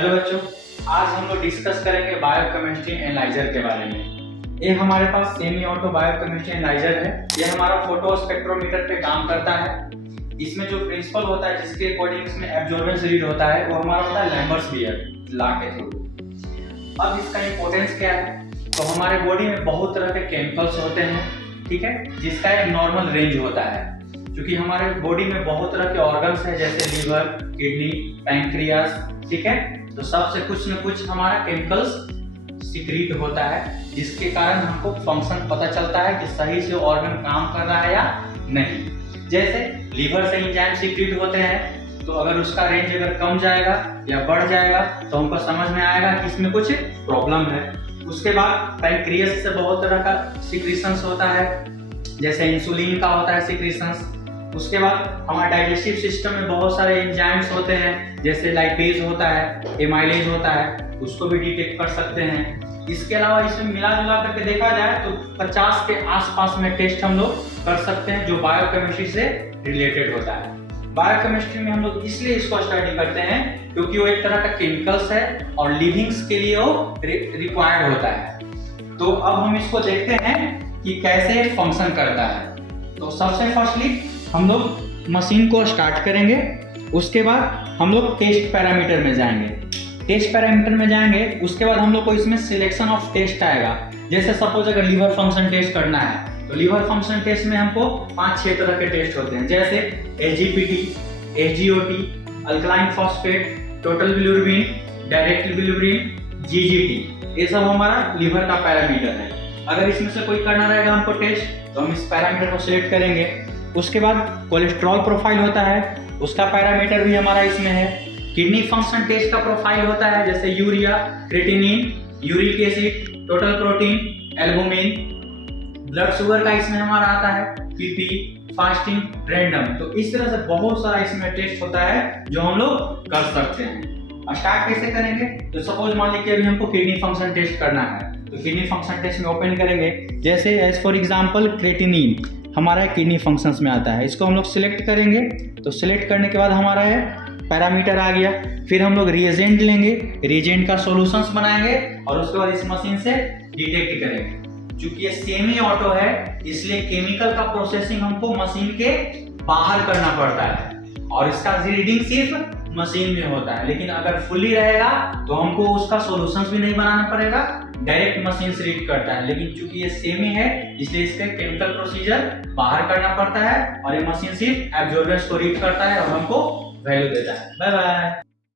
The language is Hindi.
हेलो बच्चों, आज हम लोग डिस्कस करेंगे बायोकेमिस्ट्री एनालाइजर के बारे में। ये हमारे पास सेमी ऑटो बायोकेमिस्ट्री एनालाइजर है। ये हमारा फोटो स्पेक्ट्रोमीटर पे काम करता है। इसमें जो प्रिंसिपल होता है, जिसके अकॉर्डिंग इसमें एब्जॉर्बेंस रीड होता है, वो हमारा होता है लैम्बर्ट्स बियर लॉ के थ्रू। अब इसका इंपॉर्टेंस क्या है? तो हमारे बॉडी में बहुत तरह के केमिकल्स होते हैं, ठीक है, जिसका एक नॉर्मल रेंज होता है। क्योंकि हमारे बॉडी में बहुत तरह के ऑर्गन्स हैं, जैसे लीवर, किडनी, पैंक्रियास, ठीक है। तो सबसे कुछ न कुछ हमारा केमिकल्स सीक्रेट होता है, जिसके कारण हमको फंक्शन पता चलता है कि सही से ऑर्गन काम कर रहा है या नहीं। जैसे लीवर से एंजाइम सीक्रेट होते हैं, तो अगर उसका रेंज अगर कम जाएगा या बढ़ जाएगा तो हमको समझ में आएगा कि इसमें कुछ प्रॉब्लम है। उसके बाद पैंक्रियास से बहुत तरह का सीक्रेशंस होता है, जैसे इंसुलिन का होता है सीक्रेशंस। उसके बाद हमारे डाइजेस्टिव सिस्टम में बहुत सारे एंजाइम्स होते हैं, जैसे लाइपेज होता है, एमाइलेज होता है, उसको भी डिटेक्ट कर सकते हैं। इसके अलावा इसमें मिला जुला करके देखा जाए तो 50 के आसपास में टेस्ट हम लोग कर सकते हैं, जो बायोकेमिस्ट्री से रिलेटेड होता है। बायोकेमिस्ट्री में हम लोग इसलिए इसको स्टडी करते हैं क्योंकि वो एक तरह का केमिकल्स है और लिविंग्स के लिए वो रिक्वायर्ड होता है। तो अब हम इसको देखते हैं कि कैसे फंक्शन करता है। तो सबसे फर्स्टली हम लोग मशीन को स्टार्ट करेंगे। उसके बाद हम लोग टेस्ट पैरामीटर में जाएंगे। टेस्ट पैरामीटर में जाएंगे, उसके बाद हम लोग को इसमें सिलेक्शन ऑफ टेस्ट आएगा। जैसे सपोज अगर लीवर फंक्शन टेस्ट करना है, तो लीवर फंक्शन टेस्ट में हमको 5-6 तरह के टेस्ट होते हैं, जैसे SGPT, SGOT, alkaline phosphate, total bilirubin, direct bilirubin, GGT. ये सब हमारा लीवर का पैरामीटर है। अगर इसमें से कोई करना रहेगा हमको टेस्ट, तो हम इस पैरामीटर को सिलेक्ट करेंगे। उसके बाद कोलेस्ट्रॉल प्रोफाइल होता है, उसका पैरामीटर भी हमारा इसमें है। किडनी फंक्शन टेस्ट का प्रोफाइल होता है, जैसे urea, creatinine, uric acid, total protein, albumin. Blood sugar का इसमें हमारा आता है, पीपी, फास्टिंग, रैंडम। तो इस तरह से बहुत सारा इसमें टेस्ट होता है जो हम लोग कर सकते हैं। स्टार्ट कैसे करेंगे? तो सपोज मान लीजिए अभी हमको किडनी फंक्शन टेस्ट करना है, तो किडनी फंक्शन टेस्ट में ओपन करेंगे। जैसे एज फॉर एग्जांपल क्रेटिनिन हमारा किडनी फंक्शंस में आता है, इसको हम लोग सिलेक्ट करेंगे। तो सिलेक्ट करने के बाद हमारा है पैरामीटर आ गया। फिर हम लोग रिएजेंट लेंगे, रिएजेंट का सॉल्यूशंस बनाएंगे और उसके बाद इस मशीन से डिटेक्ट करेंगे। चूंकि ये सेमी ऑटो है, इसलिए केमिकल का प्रोसेसिंग हमको मशीन के बाहर करना पड़ता है और इसका रीडिंग सिर्फ मशीन में होता है। लेकिन अगर फुल्ली रहेगा तो हमको उसका सॉल्यूशंस भी नहीं बनाना पड़ेगा, डायरेक्ट मशीन से रीड करता है। लेकिन चूंकि ये सेमी है, इसलिए इसका केमिकल प्रोसीजर बाहर करना पड़ता है और ये मशीन सिर्फ एब्जॉर्बेंस को रीड करता है और हमको वैल्यू देता है। Bye bye.